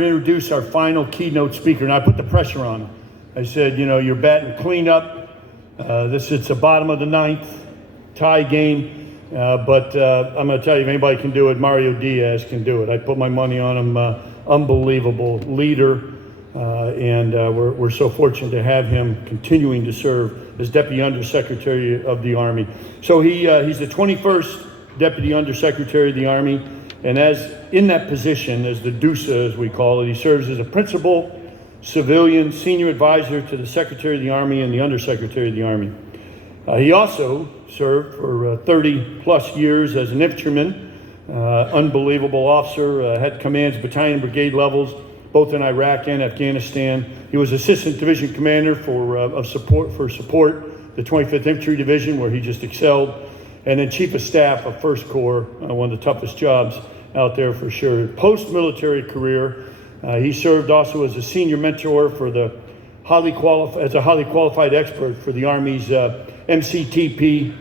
Introduce our final keynote speaker, and I put the pressure on him. I said, you know, you're batting cleanup. It's the bottom of the ninth, tie game. But I'm going to tell you, if anybody can do it, Mario Diaz can do it. I put my money on him. Unbelievable leader, and we're so fortunate to have him continuing to serve as Deputy Undersecretary of the Army. So he's the 21st Deputy Undersecretary of the Army. And as in that position, as the DUSA, as we call it, he serves as a principal civilian senior advisor to the Secretary of the Army and the Undersecretary of the Army. He also served for 30 plus years as an infantryman, unbelievable officer, had commands battalion and brigade levels, both in Iraq and Afghanistan. He was assistant division commander for support, the 25th Infantry Division, where he just excelled, and then chief of staff of First Corps, one of the toughest jobs out there for sure. Post-military career, he served also as a senior mentor for the highly qualified expert for the Army's MCTP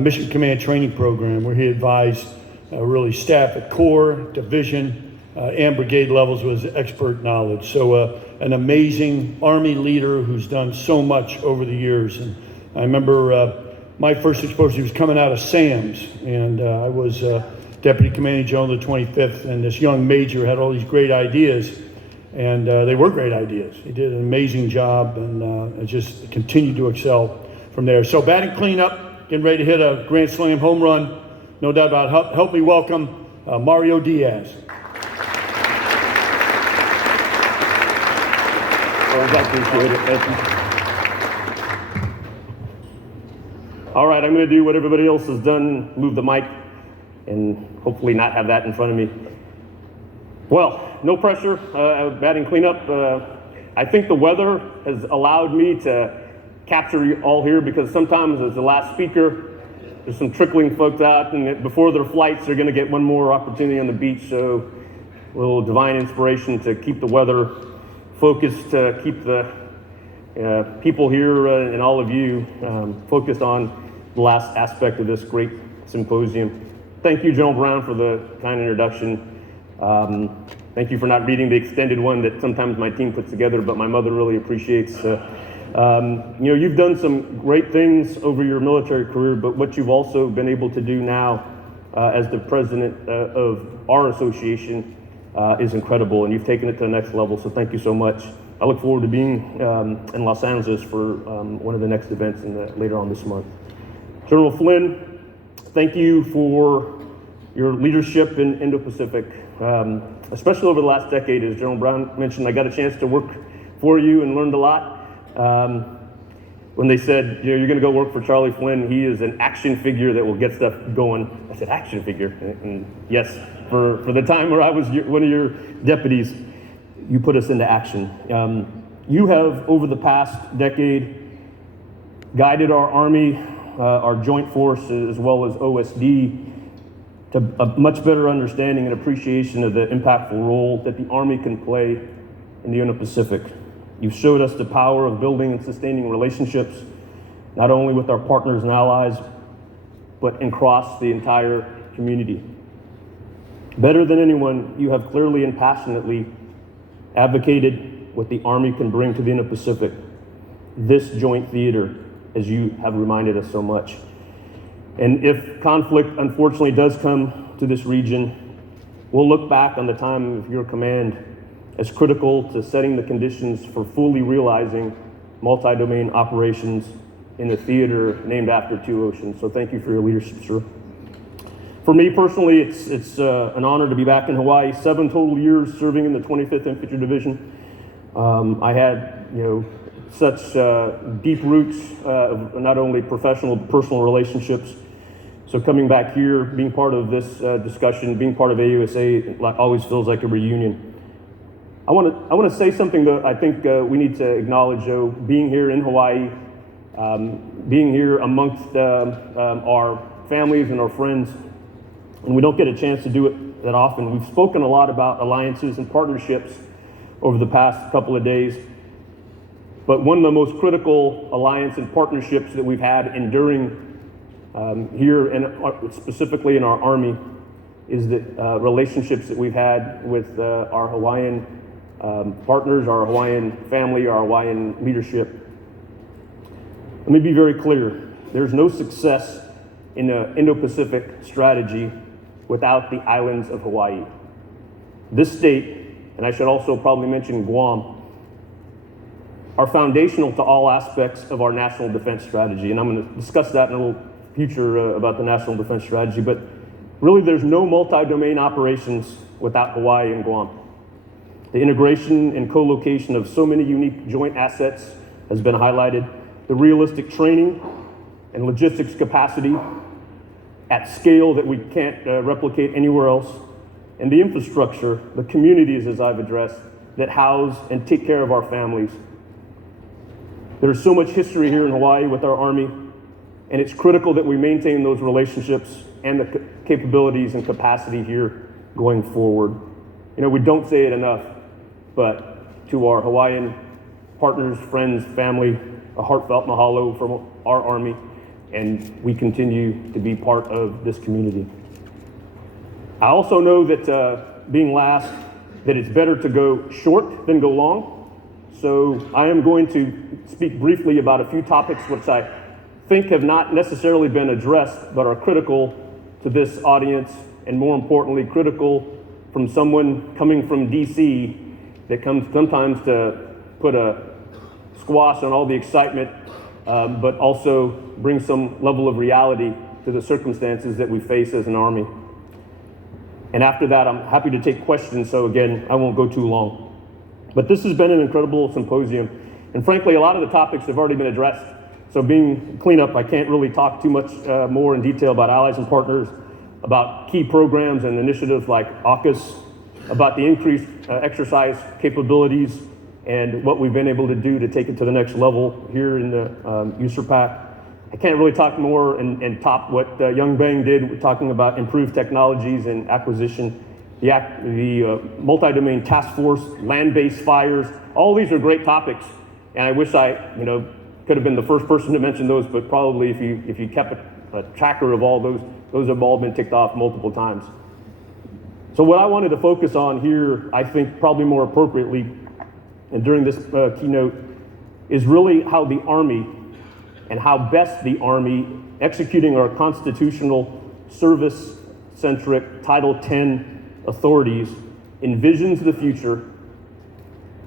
Mission Command Training Program, where he advised really staff at Corps, Division, and brigade levels with his expert knowledge. So an amazing Army leader who's done so much over the years. And I remember my first exposure, he was coming out of SAMS, and I was Deputy Commanding General of the 25th, and this young major had all these great ideas, and they were great ideas. He did an amazing job, and just continued to excel from there. So batting cleanup, getting ready to hit a grand slam home run, no doubt about it. Help me welcome Mario Diaz. I appreciate it. Thank you. All right, I'm going to do what everybody else has done, move the mic, and hopefully not have that in front of me. Well, no pressure, batting cleanup. I think the weather has allowed me to capture you all here, because sometimes as the last speaker, there's some trickling folks out, and before their flights, they're going to get one more opportunity on the beach. So a little divine inspiration to keep the weather focused, to keep the people here and all of you focused on the last aspect of this great symposium. Thank you, General Brown, for the kind introduction. Thank you for not reading the extended one that sometimes my team puts together, but my mother really appreciates. You've done some great things over your military career, but what you've also been able to do now as the president of our association is incredible, and you've taken it to the next level, so thank you so much. I look forward to being in Los Angeles for one of the next events later on this month. General Flynn, thank you for your leadership in Indo-Pacific, especially over the last decade. As General Brown mentioned, I got a chance to work for you and learned a lot. When they said, you're going to go work for Charlie Flynn, he is an action figure that will get stuff going. I said, action figure? And yes, for the time where I was one of your deputies, you put us into action. You have, over the past decade, guided our Army, our Joint Force, as well as OSD, to a much better understanding and appreciation of the impactful role that the Army can play in the Indo-Pacific. You've showed us the power of building and sustaining relationships, not only with our partners and allies, but across the entire community. Better than anyone, you have clearly and passionately advocated what the Army can bring to the Indo-Pacific, this joint theater, as you have reminded us so much. And if conflict unfortunately does come to this region, we'll look back on the time of your command as critical to setting the conditions for fully realizing multi-domain operations in a theater named after two oceans. So thank you for your leadership, sir. For me personally, it's an honor to be back in Hawaii. 7 total years serving in the 25th Infantry Division. I had, such deep roots of not only professional but personal relationships. So coming back here, being part of this discussion, being part of AUSA, it always feels like a reunion. I want to say something that I think we need to acknowledge, though. Being here in Hawaii, being here amongst our families and our friends, and we don't get a chance to do it that often. We've spoken a lot about alliances and partnerships over the past couple of days, but one of the most critical alliance and partnerships that we've had enduring here, and specifically in our Army, is the relationships that we've had with our Hawaiian partners, our Hawaiian family, our Hawaiian leadership. Let me be very clear. There's no success in the Indo-Pacific strategy without the islands of Hawaii. This state, and I should also probably mention Guam, are foundational to all aspects of our national defense strategy. And I'm going to discuss that in a little future about the national defense strategy. But really, there's no multi-domain operations without Hawaii and Guam. The integration and co-location of so many unique joint assets has been highlighted. The realistic training and logistics capacity at scale that we can't replicate anywhere else, and the infrastructure, the communities, as I've addressed, that house and take care of our families. There's so much history here in Hawaii with our Army, and it's critical that we maintain those relationships and the capabilities and capacity here going forward. You know, we don't say it enough, but to our Hawaiian partners, friends, family, a heartfelt mahalo from our Army, and we continue to be part of this community. I also know that being last, that it's better to go short than go long. So I am going to speak briefly about a few topics which I think have not necessarily been addressed, but are critical to this audience, and more importantly, critical from someone coming from DC that comes sometimes to put a squash on all the excitement, but also bring some level of reality to the circumstances that we face as an Army. And after that, I'm happy to take questions, so again, I won't go too long. But this has been an incredible symposium, and frankly, a lot of the topics have already been addressed. So being cleanup, I can't really talk too much more in detail about allies and partners, about key programs and initiatives like AUKUS, about the increased exercise capabilities, and what we've been able to do to take it to the next level here in the USERPAC. I can't really talk more and top what Young Bang did. We're talking about improved technologies and acquisition, the multi-domain task force, land-based fires. All these are great topics, and I wish I, could have been the first person to mention those. But probably if you kept a tracker of all those have all been ticked off multiple times. So what I wanted to focus on here, I think probably more appropriately, and during this keynote, is really how the Army and how best the Army, executing our constitutional service-centric Title X authorities, envisions the future,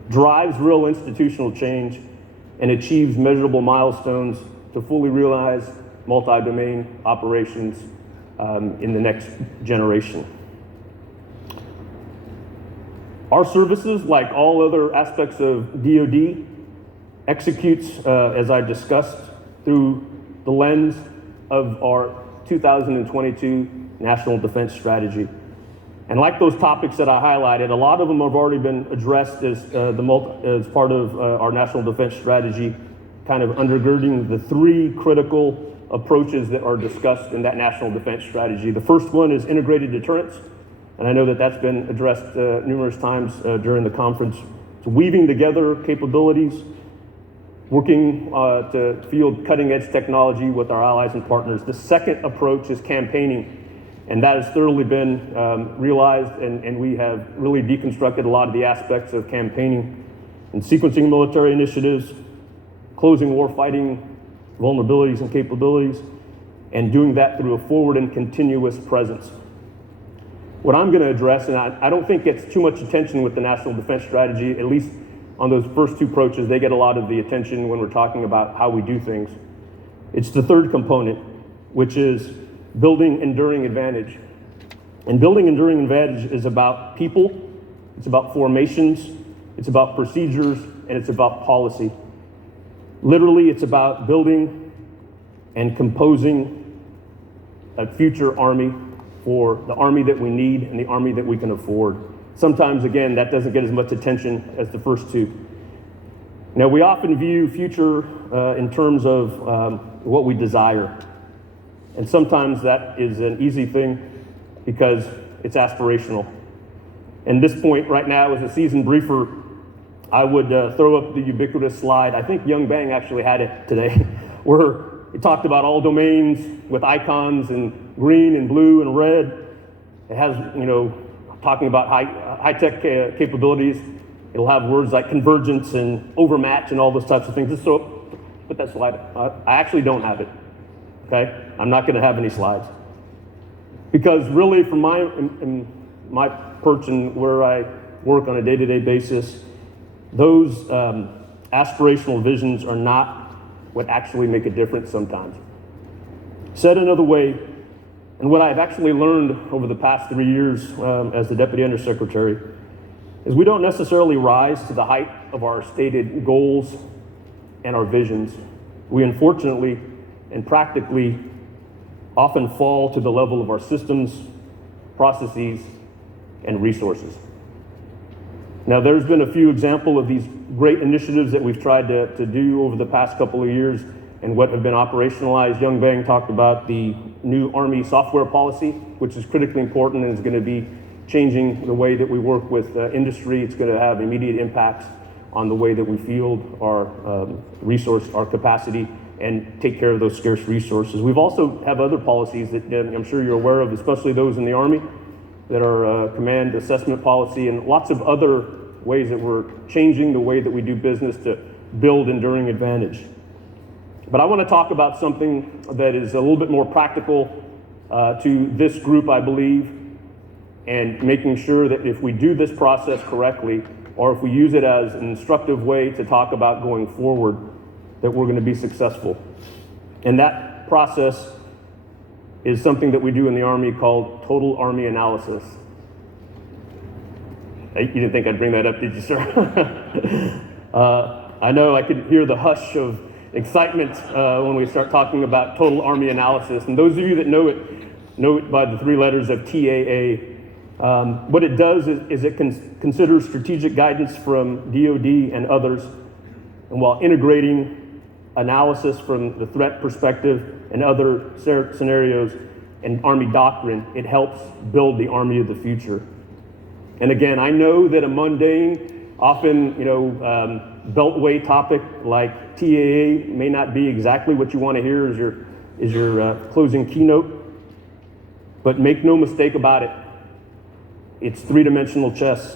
drives real institutional change, and achieves measurable milestones to fully realize multi-domain operations in the next generation. Our services, like all other aspects of DoD, executes, as I discussed, through the lens of our 2022 National Defense Strategy. And like those topics that I highlighted, a lot of them have already been addressed as part of our National Defense Strategy, kind of undergirding the three critical approaches that are discussed in that National Defense Strategy. The first one is integrated deterrence, and I know that that's been addressed numerous times during the conference. It's weaving together capabilities, working to field cutting-edge technology with our allies and partners. The second approach is campaigning, and that has thoroughly been realized, and we have really deconstructed a lot of the aspects of campaigning and sequencing military initiatives, closing warfighting vulnerabilities and capabilities, and doing that through a forward and continuous presence. What I'm going to address, and I don't think gets too much attention with the National Defense Strategy, at least on those first two approaches, they get a lot of the attention when we're talking about how we do things. It's the third component, which is building enduring advantage. And building enduring advantage is about people, it's about formations, it's about procedures, and it's about policy. Literally, it's about building and composing a future Army for the Army that we need and the Army that we can afford. Sometimes, again, that doesn't get as much attention as the first two. Now, we often view future in terms of what we desire. And sometimes that is an easy thing because it's aspirational. And this point right now, as a seasoned briefer, I would throw up the ubiquitous slide. I think Young Bang actually had it today, where he talked about all domains with icons in green and blue and red. It has, talking about high-tech capabilities. It'll have words like convergence and overmatch and all those types of things. Just so, put that slide up. I actually don't have it, okay? I'm not gonna have any slides. Because really, from my perch and where I work on a day-to-day basis, those aspirational visions are not what actually make a difference sometimes. Said another way, and what I've actually learned over the past 3 years as the Deputy Undersecretary, is we don't necessarily rise to the height of our stated goals and our visions. We unfortunately and practically often fall to the level of our systems, processes, and resources. Now, there's been a few examples of these great initiatives that we've tried to do over the past couple of years and what have been operationalized. Young Bang talked about the new Army software policy, which is critically important and is going to be changing the way that we work with industry. It's going to have immediate impacts on the way that we field our our capacity and take care of those scarce resources. We've also have other policies that I'm sure you're aware of, especially those in the Army, that are command assessment policy and lots of other ways that we're changing the way that we do business to build enduring advantage. But I want to talk about something that is a little bit more practical to this group, I believe, and making sure that if we do this process correctly, or if we use it as an instructive way to talk about going forward, that we're going to be successful. And that process is something that we do in the Army called total Army analysis. You didn't think I'd bring that up, did you, sir? I know I could hear the hush of excitement when we start talking about total Army analysis. And those of you that know it by the 3 letters of TAA. What it does is it considers strategic guidance from DoD and others, and while integrating analysis from the threat perspective and other scenarios and Army doctrine, it helps build the Army of the future. And again, I know that a mundane, often beltway topic like TAA may not be exactly what you want to hear as your closing keynote, but make no mistake about it. It's 3-dimensional chess.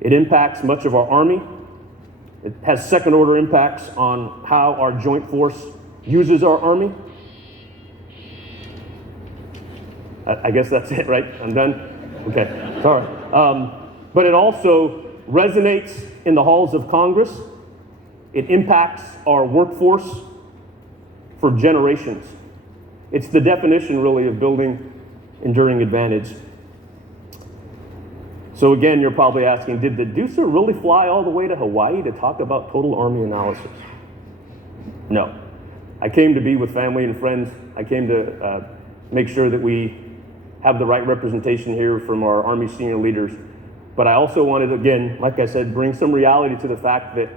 It impacts much of our Army. It has second-order impacts on how our joint force uses our Army. I guess that's it, right? I'm done? Okay, sorry. But it also resonates in the halls of Congress. It impacts our workforce for generations. It's the definition, really, of building enduring advantage. So again, you're probably asking, did the Deucer really fly all the way to Hawaii to talk about total Army analysis? No. I came to be with family and friends. I came to make sure that we have the right representation here from our Army senior leaders. But I also wanted, again, like I said, bring some reality to the fact that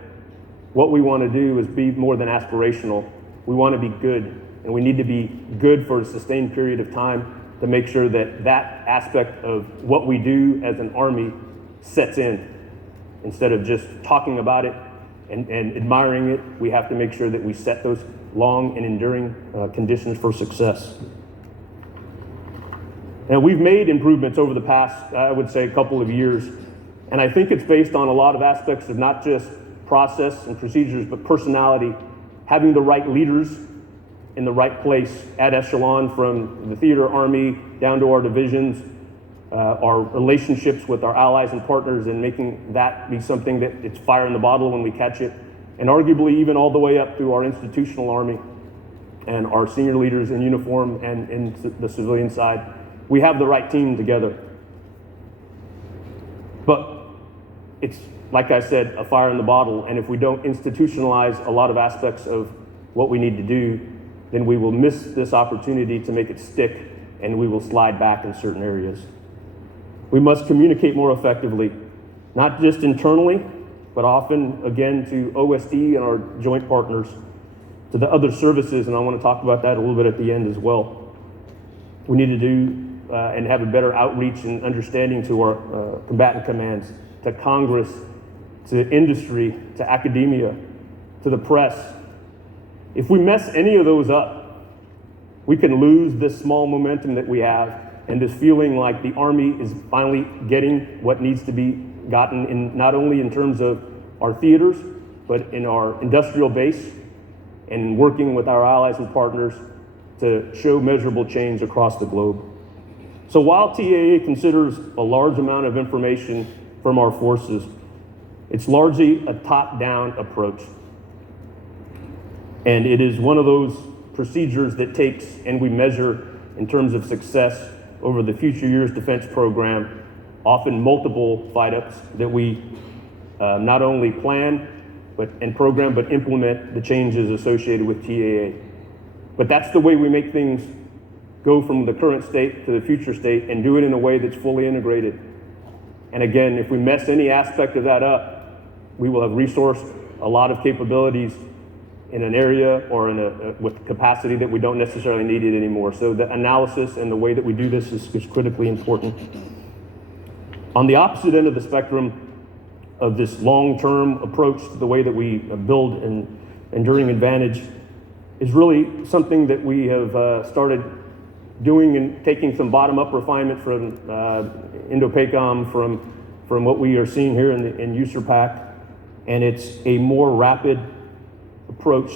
what we want to do is be more than aspirational. We want to be good, and we need to be good for a sustained period of time to make sure that that aspect of what we do as an Army sets in. Instead of just talking about it and admiring it, we have to make sure that we set those long and enduring conditions for success. And we've made improvements over the past, I would say, couple of years. And I think it's based on a lot of aspects of not just process and procedures, but personality, having the right leaders in the right place at echelon, from the theater Army down to our divisions, our relationships with our allies and partners, and making that be something that it's fire in the bottle when we catch it, and arguably even all the way up through our institutional Army and our senior leaders in uniform and in the civilian side. We have the right team together. But it's, like I said, a fire in the bottle, and if we don't institutionalize a lot of aspects of what we need to do, then we will miss this opportunity to make it stick, and we will slide back in certain areas. We must communicate more effectively, not just internally, but often, again, to OSD and our joint partners, to the other services, and I want to talk about that a little bit at the end as well. We need to do and have a better outreach and understanding to our combatant commands, to Congress, to industry, to academia, to the press. If we mess any of those up, we can lose this small momentum that we have and this feeling like the Army is finally getting what needs to be gotten in not only in terms of our theaters, but in our industrial base and working with our allies and partners to show measurable change across the globe. So while TAA considers a large amount of information from our forces, it's largely a top-down approach. And it is one of those procedures that takes and we measure in terms of success over the future years defense program, often multiple fight-ups that we not only plan and program, but implement the changes associated with TAA. But that's the way we make things go from the current state to the future state and do it in a way that's fully integrated. And again, if we mess any aspect of that up, we will have resourced a lot of capabilities in an area or with capacity that we don't necessarily need it anymore. So the analysis and the way that we do this is critically important. On the opposite end of the spectrum of this long-term approach to the way that we build an enduring advantage is really something that we have started doing and taking some bottom-up refinement from Indo-PACOM, from what we are seeing here in USERPAC, and it's a more rapid approach,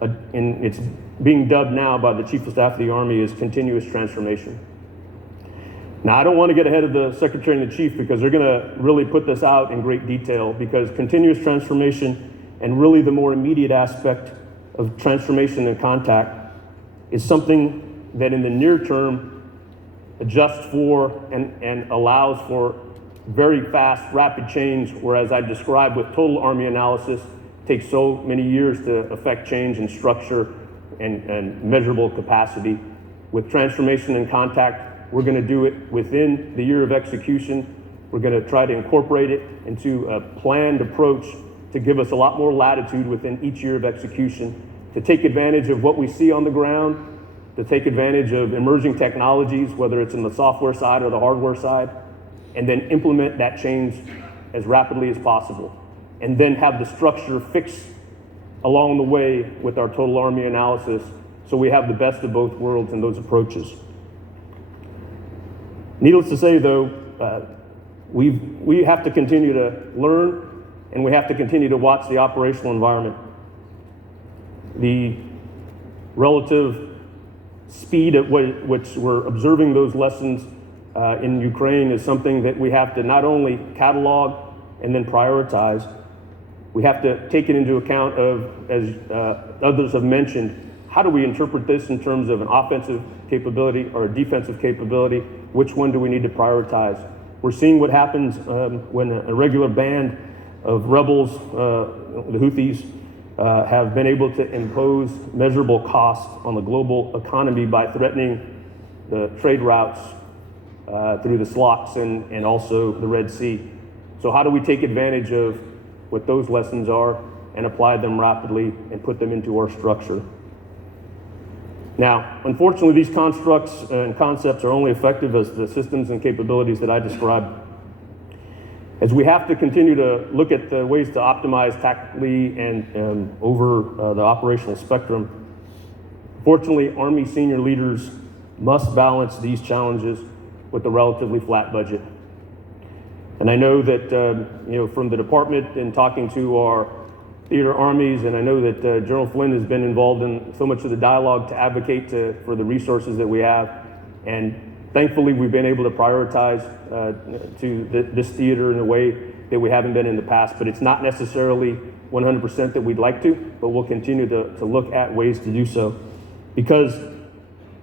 and it's being dubbed now by the Chief of Staff of the Army as continuous transformation. Now, I don't want to get ahead of the Secretary and the Chief because they're going to really put this out in great detail, because continuous transformation and really the more immediate aspect of transformation and contact is something that in the near term adjusts for and allows for very fast, rapid change, whereas I described with total Army analysis takes so many years to affect change and structure and measurable capacity. With transformation and contact, we're going to do it within the year of execution. We're going to try to incorporate it into a planned approach to give us a lot more latitude within each year of execution, to take advantage of what we see on the ground, to take advantage of emerging technologies, whether it's in the software side or the hardware side, and then implement that change as rapidly as possible. And then have the structure fixed along the way with our total Army analysis, so we have the best of both worlds in those approaches. Needless to say, though, we have to continue to learn, and we have to continue to watch the operational environment. The relative speed at which we're observing those lessons in Ukraine is something that we have to not only catalog and then prioritize. We have to take it into account of, as others have mentioned, how do we interpret this in terms of an offensive capability or a defensive capability? Which one do we need to prioritize? We're seeing what happens when a regular band of rebels, the Houthis, have been able to impose measurable costs on the global economy by threatening the trade routes through the slots and also the Red Sea. So how do we take advantage of what those lessons are and apply them rapidly and put them into our structure? Now, unfortunately, these constructs and concepts are only effective as the systems and capabilities that I described. As we have to continue to look at the ways to optimize tactically and over the operational spectrum, fortunately, Army senior leaders must balance these challenges with a relatively flat budget. And I know that, from the department and talking to our theater armies, and I know that General Flynn has been involved in so much of the dialogue to advocate for the resources that we have. And thankfully, we've been able to prioritize this theater in a way that we haven't been in the past, but it's not necessarily 100% that we'd like to, but we'll continue to look at ways to do so, because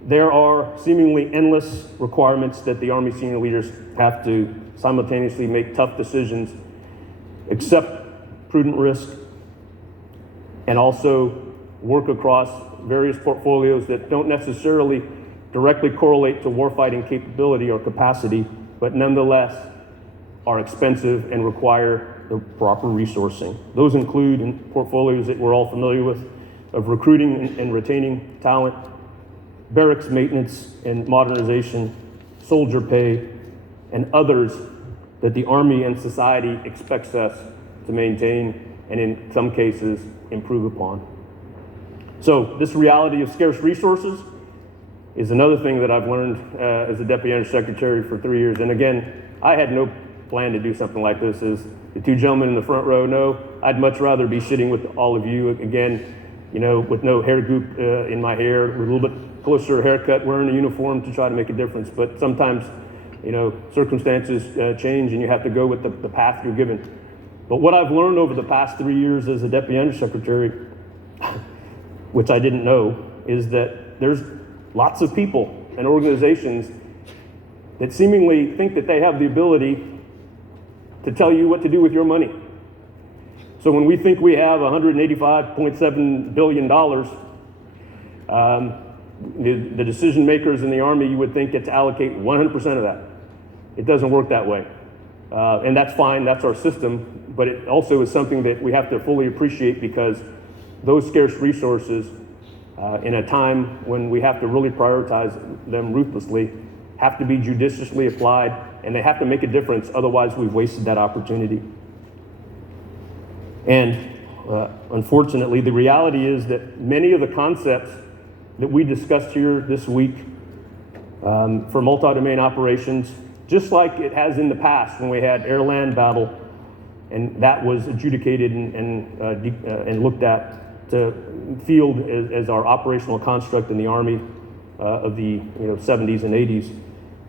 there are seemingly endless requirements that the Army senior leaders have to simultaneously make tough decisions, accept prudent risk, and also work across various portfolios that don't necessarily directly correlate to warfighting capability or capacity, but nonetheless are expensive and require the proper resourcing. Those include portfolios that we're all familiar with of recruiting and retaining talent, barracks maintenance and modernization, soldier pay, and others that the Army and society expects us to maintain and in some cases improve upon. So this reality of scarce resources is another thing that I've learned as a Deputy Undersecretary for 3 years. And again, I had no plan to do something like this. As the two gentlemen in the front row know, I'd much rather be sitting with all of you again, with no hair goop in my hair, with a little bit closer haircut, wearing a uniform to try to make a difference. But sometimes, circumstances change and you have to go with the path you're given. But what I've learned over the past 3 years as a deputy undersecretary, which I didn't know, is that there's lots of people and organizations that seemingly think that they have the ability to tell you what to do with your money. So when we think we have $185.7 billion, the decision makers in the Army, you would think, get to allocate 100% of that. It doesn't work that way. And that's fine, that's our system, but it also is something that we have to fully appreciate, because those scarce resources, in a time when we have to really prioritize them ruthlessly, have to be judiciously applied, and they have to make a difference, otherwise we've wasted that opportunity. And unfortunately, the reality is that many of the concepts that we discussed here this week for multi-domain operations, just like it has in the past when we had air-land battle, and that was adjudicated and looked at to field as our operational construct in the Army of the 70s and 80s.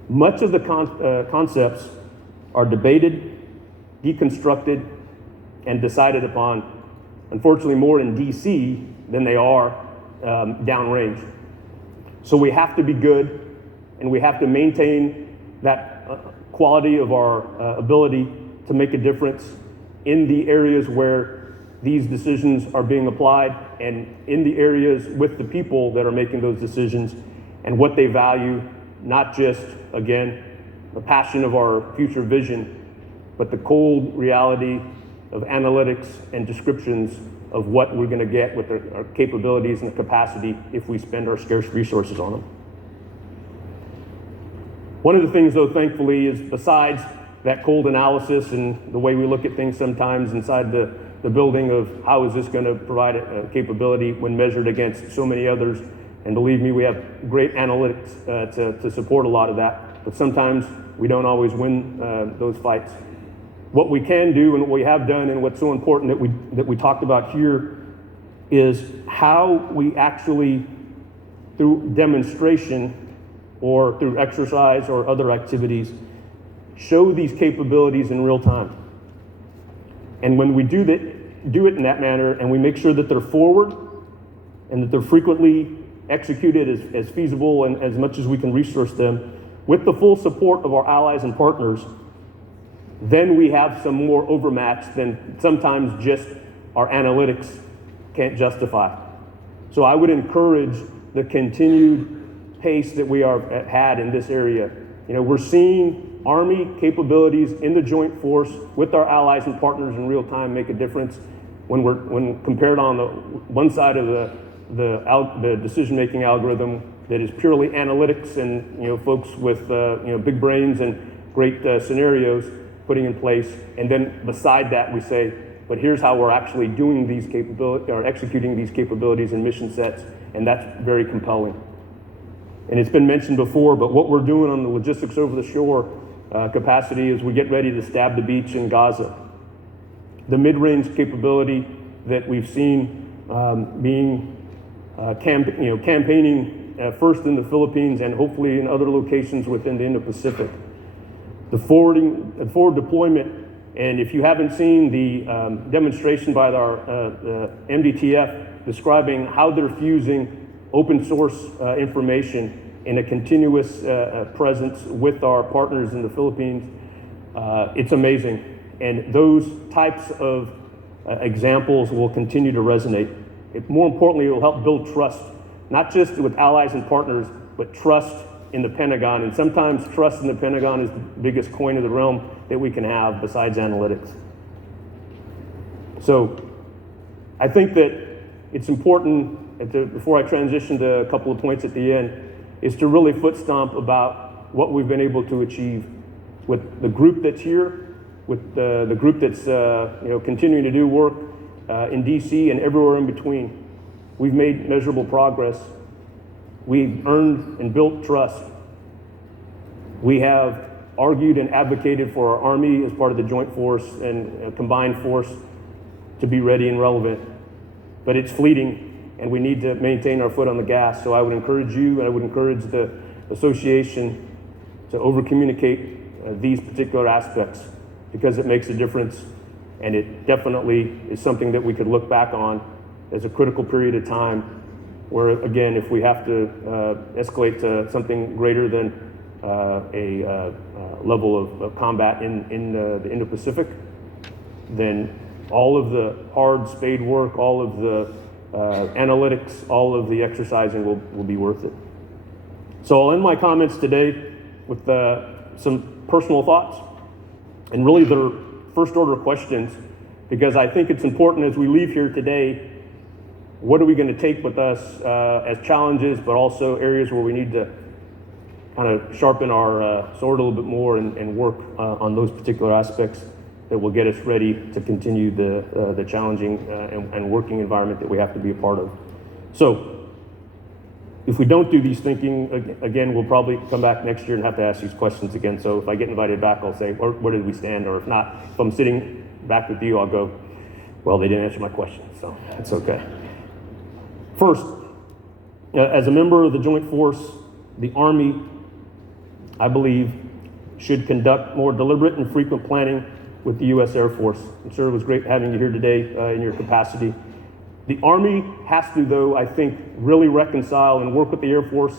Much of the concepts are debated, deconstructed, and decided upon, unfortunately, more in DC than they are downrange. So we have to be good, and we have to maintain that quality of our ability to make a difference in the areas where these decisions are being applied, and in the areas with the people that are making those decisions and what they value, not just, again, the passion of our future vision, but the cold reality of analytics and descriptions of what we're going to get with our capabilities and the capacity if we spend our scarce resources on them. One of the things, though, thankfully, is besides that cold analysis and the way we look at things sometimes inside the building of how is this going to provide a capability when measured against so many others, and believe me, we have great analytics to support a lot of that, but sometimes we don't always win those fights. What we can do and what we have done, and what's so important that we talked about here, is how we actually, through demonstration or through exercise or other activities, show these capabilities in real time. And when we do it in that manner, and we make sure that they're forward and that they're frequently executed as feasible and as much as we can resource them, with the full support of our allies and partners, then we have some more overmatch than sometimes just our analytics can't justify. So I would encourage the continued pace that we have had in this area. We're seeing Army capabilities in the joint force with our allies and partners in real time make a difference when compared on the one side of the decision-making algorithm that is purely analytics and folks with big brains and great scenarios putting in place, and then beside that we say, but here's how we're actually doing these capabilities or executing these capabilities in mission sets, and that's very compelling. And it's been mentioned before, but what we're doing on the logistics over the shore capacity is we get ready to stab the beach in Gaza. The mid-range capability that we've seen being campaigning first in the Philippines and hopefully in other locations within the Indo-Pacific. The forward deployment, and if you haven't seen the demonstration by our MDTF describing how they're fusing open source information in a continuous presence with our partners in the Philippines, it's amazing. And those types of examples will continue to resonate. More importantly, it will help build trust, not just with allies and partners, but trust in the Pentagon. And sometimes trust in the Pentagon is the biggest coin of the realm that we can have besides analytics. So I think that it's important, before I transition to a couple of points at the end, is to really foot stomp about what we've been able to achieve with the group that's here, with the group that's continuing to do work in DC and everywhere in between. We've made measurable progress. We've earned and built trust. We have argued and advocated for our Army as part of the joint force and combined force to be ready and relevant. But it's fleeting, and we need to maintain our foot on the gas. So I would encourage you, and I would encourage the association to over-communicate these particular aspects, because it makes a difference, and it definitely is something that we could look back on as a critical period of time where, again, if we have to escalate to something greater than a level of combat in the Indo-Pacific, then all of the hard spade work, all of the analytics, all of the exercising will be worth it. So I'll end my comments today with some personal thoughts, and really they're first order questions, because I think it's important as we leave here today, what are we going to take with us as challenges, but also areas where we need to kind of sharpen our sword a little bit more and work on those particular aspects that will get us ready to continue the challenging and working environment that we have to be a part of. So if we don't do these thinking, again, we'll probably come back next year and have to ask these questions again. So if I get invited back, I'll say, where did we stand? Or if not, if I'm sitting back with you, I'll go, well, they didn't answer my question, so it's okay. First, as a member of the Joint Force, the Army, I believe, should conduct more deliberate and frequent planning with the U.S. Air Force. I'm sure it was great having you here today in your capacity. The Army has to, though, I think, really reconcile and work with the Air Force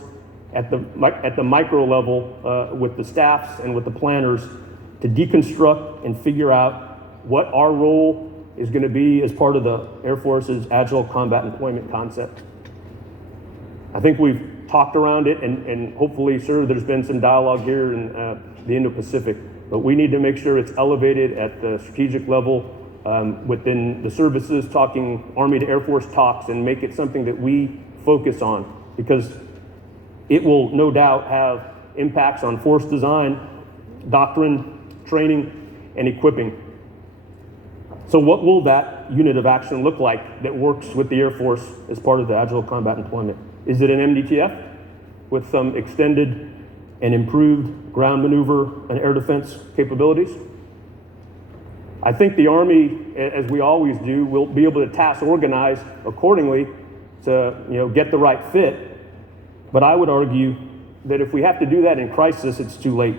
at the micro level with the staffs and with the planners to deconstruct and figure out what our role is going to be as part of the Air Force's Agile Combat Employment concept. I think we've talked around it, and hopefully, sure, there's been some dialogue here in the Indo-Pacific, but we need to make sure it's elevated at the strategic level within the services, talking Army to Air Force talks, and make it something that we focus on, because it will no doubt have impacts on force design, doctrine, training, and equipping. So what will that unit of action look like that works with the Air Force as part of the Agile Combat Employment? Is it an MDTF with some extended and improved ground maneuver and air defense capabilities? I think the Army, as we always do, will be able to task organize accordingly to get the right fit. But I would argue that if we have to do that in crisis, it's too late.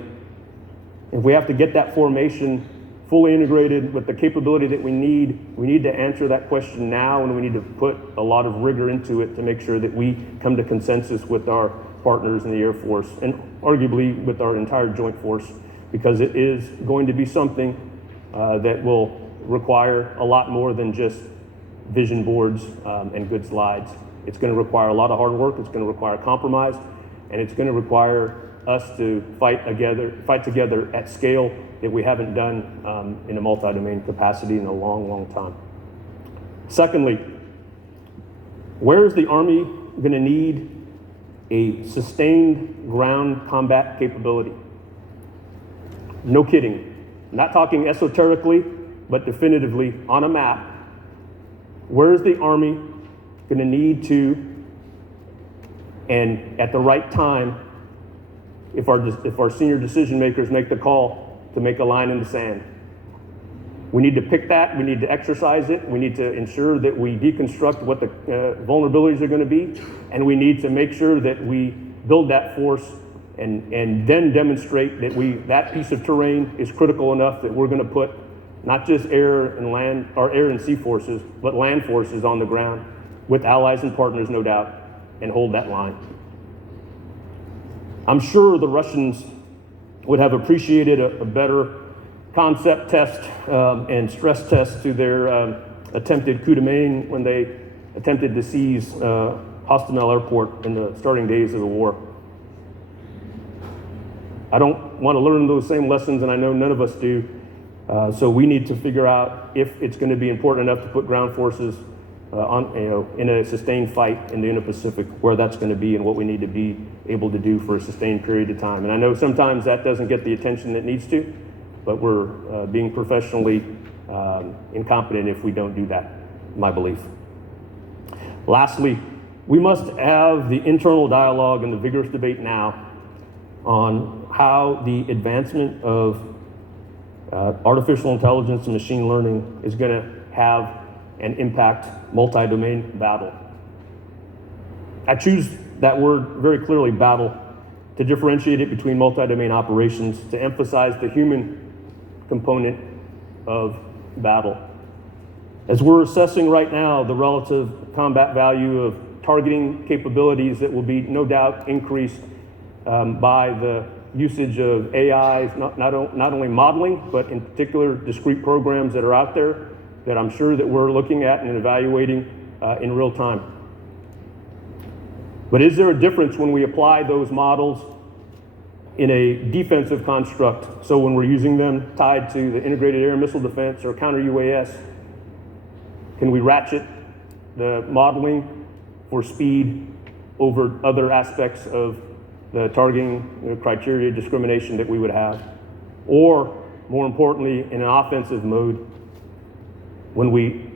If we have to get that formation fully integrated with the capability that we need to answer that question now, and we need to put a lot of rigor into it to make sure that we come to consensus with our partners in the Air Force, and arguably with our entire joint force, because it is going to be something that will require a lot more than just vision boards and good slides. It's going to require a lot of hard work, it's going to require compromise, and it's going to require us to fight together at scale that we haven't done in a multi-domain capacity in a long, long time. Secondly, where is the Army going to need a sustained ground combat capability? No kidding. I'm not talking esoterically, but definitively on a map. Where is the Army going to need to, and at the right time, if our senior decision makers make the call to make a line in the sand? We need to pick that, we need to exercise it, we need to ensure that we deconstruct what the vulnerabilities are going to be, and we need to make sure that we build that force and then demonstrate that that piece of terrain is critical enough that we're going to put not just air and land, or air and sea forces, but land forces on the ground with allies and partners, no doubt, and hold that line. I'm sure the Russians would have appreciated a better concept test and stress test to their attempted coup de main when they attempted to seize Hostomel Airport in the starting days of the war. I don't want to learn those same lessons, and I know none of us do. So we need to figure out if it's going to be important enough to put ground forces in a sustained fight in the Indo-Pacific, where that's going to be and what we need to be able to do for a sustained period of time. And I know sometimes that doesn't get the attention that needs to, but we're being professionally incompetent if we don't do that, my belief. Lastly, we must have the internal dialogue and the vigorous debate now on how the advancement of artificial intelligence and machine learning is going to have and impact multi-domain battle. I choose that word very clearly, battle, to differentiate it between multi-domain operations, to emphasize the human component of battle. As we're assessing right now the relative combat value of targeting capabilities that will be no doubt increased by the usage of AI, not only modeling, but in particular discrete programs that are out there that I'm sure that we're looking at and evaluating in real time. But is there a difference when we apply those models in a defensive construct? So when we're using them tied to the integrated air missile defense or counter UAS, can we ratchet the modeling for speed over other aspects of the targeting criteria discrimination that we would have? Or more importantly, in an offensive mode, when we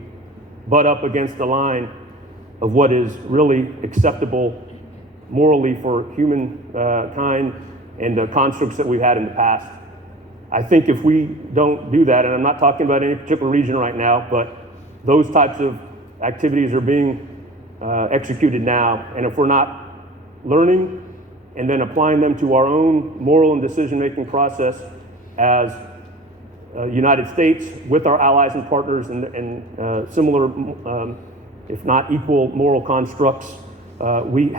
butt up against the line of what is really acceptable morally for humankind and the constructs that we've had in the past. I think if we don't do that, and I'm not talking about any particular region right now, but those types of activities are being executed now, and if we're not learning and then applying them to our own moral and decision-making process as United States with our allies and partners and similar, if not equal, moral constructs, we have